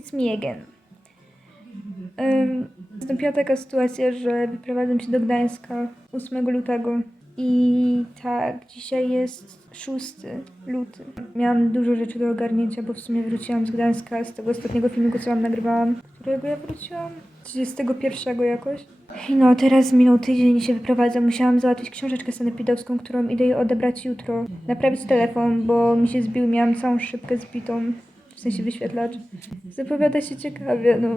It's me again. Nastąpiła taka sytuacja, że wyprowadzam się do Gdańska 8 lutego i tak, dzisiaj jest 6 luty. Miałam dużo rzeczy do ogarnięcia, bo w sumie wróciłam z Gdańska z tego ostatniego filmiku, co wam nagrywałam. Którego ja wróciłam? 31 jakoś. I no, teraz minął tydzień i się wyprowadzam. Musiałam załatwić książeczkę sanepidowską, którą idę odebrać jutro. Naprawić telefon, bo mi się zbił, miałam całą szybkę zbitą. W sensie wyświetlacz. Zapowiada się ciekawie, no.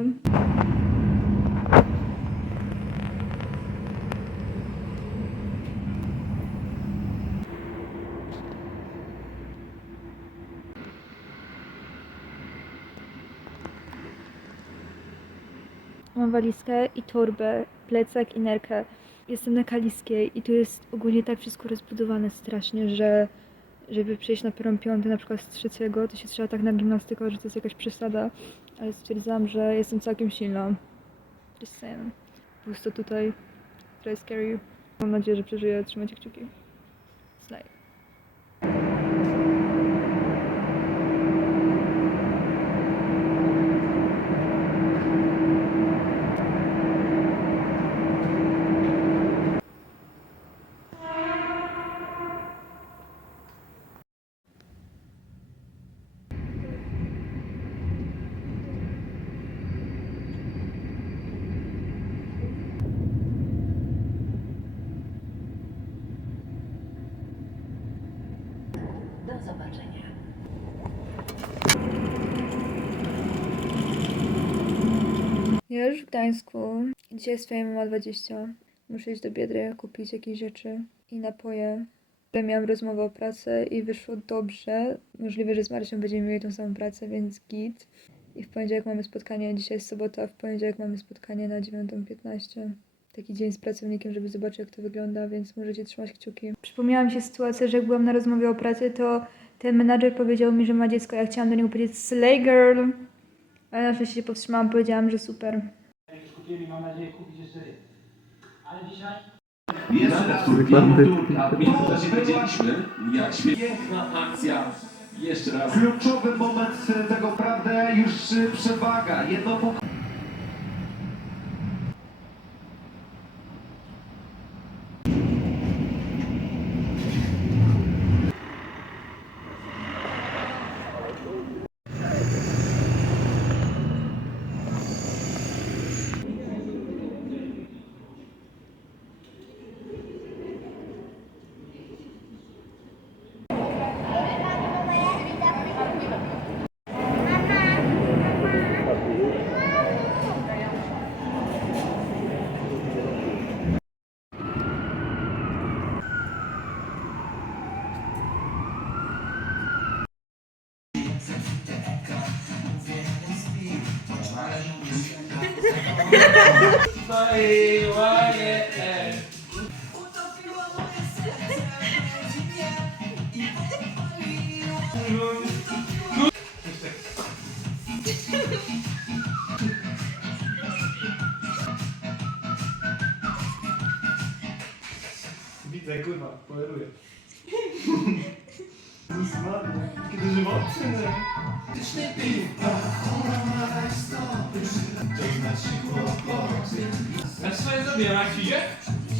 Mam walizkę i torbę, plecak i nerkę. Jestem na Kaliskiej i tu jest ogólnie tak wszystko rozbudowane strasznie, że żeby przejść na peron piąty, na przykład z trzeciego, to się trzeba tak na gimnastykę, że to jest jakaś przesada. Ale stwierdzałam, że jestem całkiem silna. Just saying. Pusto tutaj. Try scare you. Mam nadzieję, że przeżyję. Trzymajcie kciuki. Slay. Gdańsku. Dzisiaj swoje mama 20. Muszę iść do Biedry, kupić jakieś rzeczy i napoje. Ale Miałam rozmowę o pracę i wyszło dobrze. Możliwe, że z Marcią będziemy mieli tą samą pracę, więc git. I w poniedziałek mamy spotkanie, dzisiaj jest sobota, w poniedziałek mamy spotkanie na 9.15. Taki dzień z pracownikiem, żeby zobaczyć jak to wygląda, więc możecie trzymać kciuki. Przypomniała mi się sytuacja, że jak byłam na rozmowie o pracy, to ten menadżer powiedział mi, że ma dziecko. Ja chciałam do niego powiedzieć slay girl, ale na szczęście się powstrzymałam, powiedziałam, że super. Kupili, mam nadzieję kupić jeszcze. Ale dzisiaj Jeszcze raz minut, a minut też nie wiedzieliśmy, jak świetna akcja. Jeszcze raz. kluczowy moment tego prawdę już przewaga. Jedno pok- Widzę, kurwa, poleruję. Maria, Kiedy żywotny. A co sobie zrobiłem, jak idzie?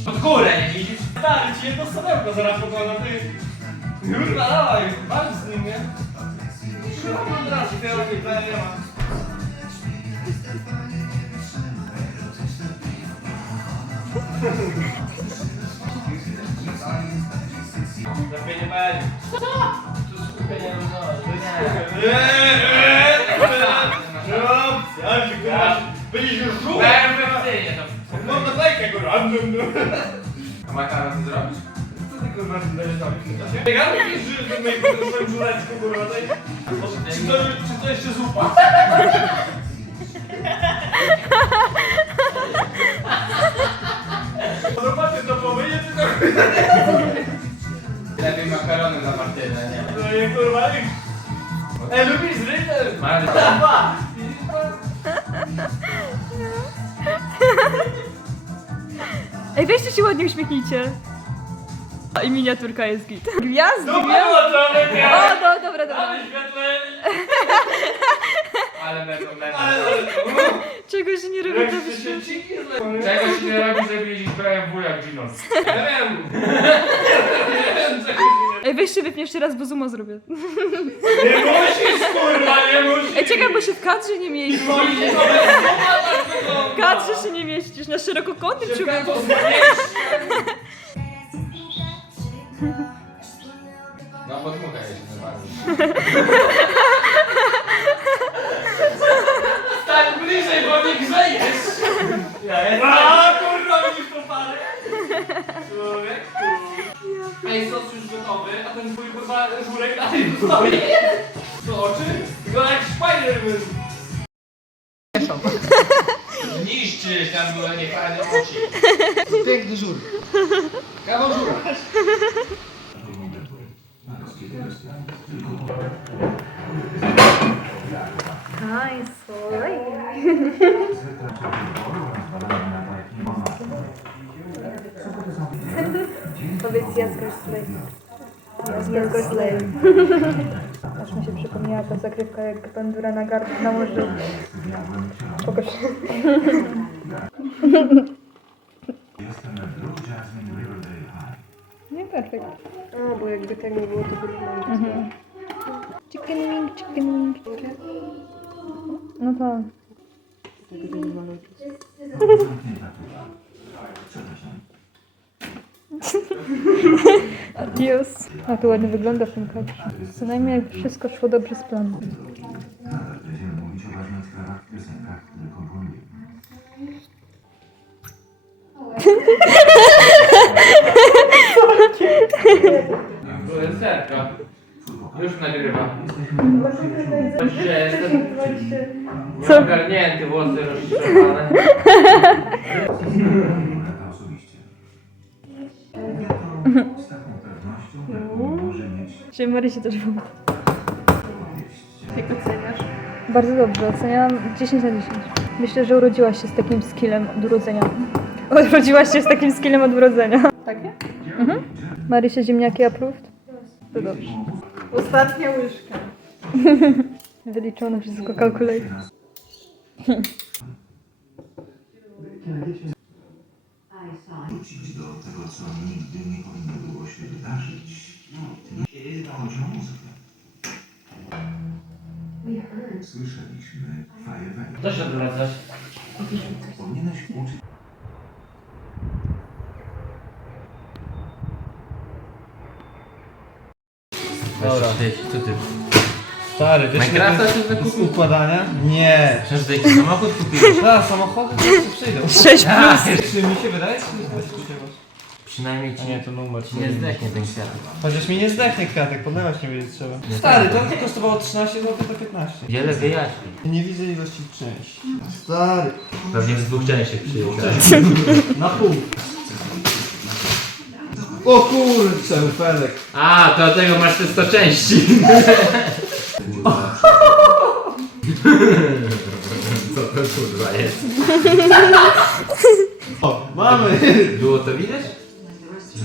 Od górę nie widzisz? Stary, ci jedno sadełko zaraz pokładam, ty. Kurwa, dawaj, walcz z nim, nie? Kurwa, od razu, ty jakiej plany nie ma. Kurwa tym w moim w swoim żureczku kurwa tej. Czy to, czy to jeszcze zupa? Zobaczcie to pomyje czy to Lepiej makarony na Martynę, nie? No nie kurwa nie. Ej, lubisz. Dwa! Ej, weźcie się ładnie uśmiechnijcie. I miniaturka jest git. Gwiazdy, gwiazdy. było to, nie O, no, dobra, dobra. Ale świetle! Ale będą będą. Czego się nie robi, to wyszło. Czego się nie robi, żeby jeździć BMW jak Ginos? Ja wiem. Nie wiem, czego się Ej, weź się wypnie jeszcze raz, bo zooma zrobię. nie... Nie musisz, kurwa, nie musisz. Ej, czekaj, bo się w kadrze nie mieścisz. Musisz, to słowa tak W wygląda. kadrze się nie mieścisz, na szerokokątnym Żeby człowieku. to zmieścić. No podmuchaj się najbardziej. Stań bliżej, bo nie grzejesz. Ja jestem... A, kurwa, widzisz tą parę? Człowiek, Ej, sos już gotowy, a ten twój kurwa żurek dalej tu stoi. Co, oczy? Tylko jak Spider-Man. Niszczysz, tam były niefajne oczy. Piękny żur. Kawał żura. Powiedz Jaskar Slay. Jaskar Slay. Aż mi się przypomniała ta zakrywka, jak bandura na gardło nałożył. Pokaż. Perfekt. A, bo jakby tak nie było, to by mhm. Chicken wing, chicken wing. No to. Adios. A tu ładnie wygląda w tym kadrze. Co najmniej jakby wszystko szło dobrze z planu. Będziemy mówić o ważnych sprawach piosenkach, które. To jest serka. Już nagrywa. Się jestem włosy pewnością, jaką może mieć Czy Marysi też było? Jak oceniasz? Bardzo dobrze, oceniam 10 na 10. Myślę, że urodziłaś się z takim skillem od urodzenia. Urodziłaś się z takim skillem od urodzenia. Takie? Marysia ziemniaki approved? To dobrze. Ostatnia łyżka. Wyliczone wszystko, calculate. wrócić do tego, co nigdy nie powinno było się wydarzyć. Chodzi o muzykę. Słyszeliśmy fajerwerki. Co się odwracasz? Powinieneś uczyć Dobra. Co ty? Stary, wiesz Minecrafta się z wykupił? układania? Nie. Przecież to jakiś samochód kupiłeś. Teraz samochody to jeszcze przyjdą. 6 plus. Czy mi się wydaje, czy nie? Przynajmniej ci A nie, to numer. ci nie zdechnie ten kwiatek. Chociaż mi nie zdechnie kwiatek, podlewać nie będzie trzeba. Stary, to to kosztowało 13 zł, to 15. Wiele wyjaśni. Nie widzę ilości części. Stary. Pewnie z dwóch części przyjeżdża. Na pół. O kurczę, Felek. A, to dlatego masz te 100 części. Co to kurwa jest? O, mamy. Było to widać?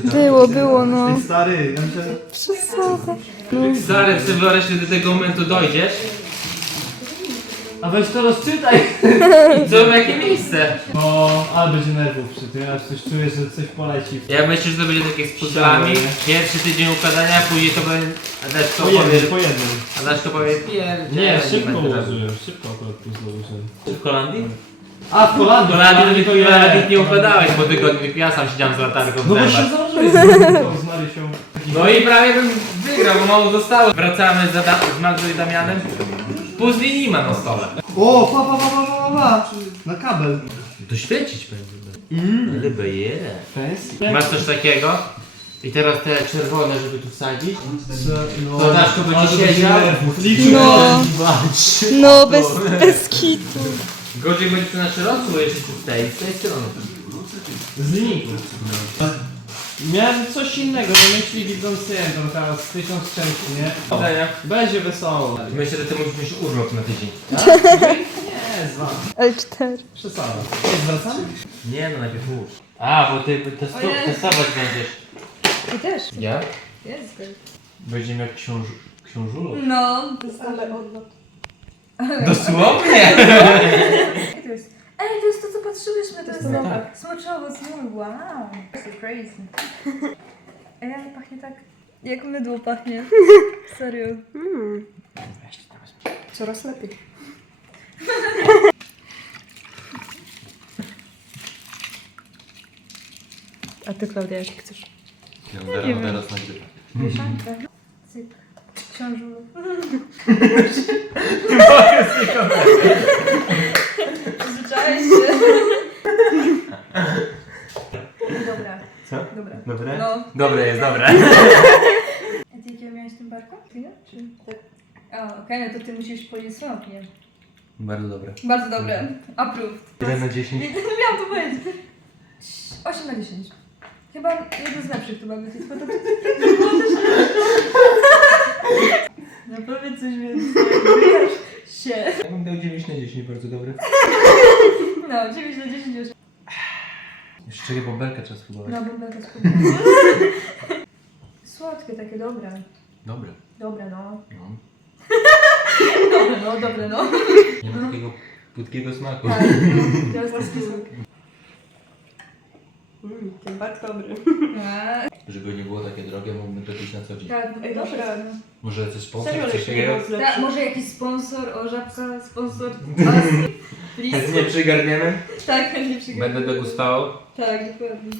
Było, było, no. Ej, stary, ja myślę... Przesada. Stary, ty wreszcie do tego momentu dojdziesz. A weź to rozczytaj. I co, w jakie miejsce? No, będzie nerwów przy tym, aż coś czuję, że coś poleci. Ja myślę, że to będzie takie z puzzlami. Pierwszy tydzień układania, później to będzie... Adaszko Po powie... jednym, po jednym. Adaszko powie pierdzie. Nie, szybko będę robił. ułożyłem, szybko akurat puzzle ułożyłem. W Holandii? A, w Holandii. W Holandii to nie. nie, nawet nie układałeś po tygodniu, ja sam siedziałem z latarką w No bo się zębach. założyłeś z z Marysią. No i prawie bym wygrał, bo mało zostało. Wracamy z, Adam, z Magdą i Damianem. Puzli nie ma na stole. O, pa, pa, pa, pa, pa, pa. Na kabel. Doświecić będzie. Mm. Ryby, yeah. Fancy. Masz coś takiego? I teraz te czerwone, żeby tu wsadzić? No, To no. Daszko będzie siedział? No. no, no bez, bez kitu. Godzik będzie to nasze rosło jeszcze tu z tej, z tej strony. Znikł. Miałem coś innego na myśli widząc jedną teraz z tysiąc części, nie? Będzie wesoło. Myślę, że ty musisz mieć urlop na tydzień. Tak? L2. L4. Przesada. Nie zwracam? Nie no, najpierw mórz. A, bo ty testo- testować będziesz. Ty też? Ja? Jest good. Będziemy jak książ... książulą. No, to ale odlot. Dosłownie! Ej, to jest... To co patrzyłyśmy, to jest No to. tak. Smoczowo, smog, wow. So crazy. Ej, ale pachnie tak... Jak mydło pachnie. Serio. Coraz lepiej. A ty, Klaudia, jak chcesz? Ja wiem. teraz nagrywa. Mieszanka. Cyk. Książu. Zwyczaiłeś się. Dobra. Co? Dobra. Dobre? No. Dobre jest, dobre. A ty jakiego miałeś tym barka? Ty nie? Czy... A, okej, no to ty musisz powiedzieć opinię. Bardzo dobre. Bardzo dobre. Approved. 1 na 10. Nie, miałam to powiedzieć. 8 na 10. Chyba jeden z lepszych. To, to, to, No powiedz coś więcej. Wykaż się. Ja bym dał 9 na 10, bardzo dobre. No, 9 na 10 już. Jeszcze je bąbelkę trzeba spróbować. No, bąbelka spróbuję. Słodkie, takie dobre. Dobre. Dobre, no. No. Dobre, no, dobre, no. Nie ma takiego płytkiego smaku. Tak, no. Teraz to spisek. Mm, ten bark dobry. Żeby nie było takie drogie, mógłbym to pić na co dzień. Tak, Ej, proszę. dobra. Może coś sponsor, Serio, coś takiego? Tak, może jakiś sponsor, o żabka, sponsor, was, please. Chętnie przygarniemy. Tak, chętnie przygotuję. Będę degustował. Tak, dokładnie.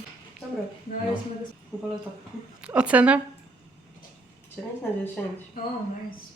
Dobra, No, No. jest mega... wolę to. Ocena? 9 na 10. O, nice.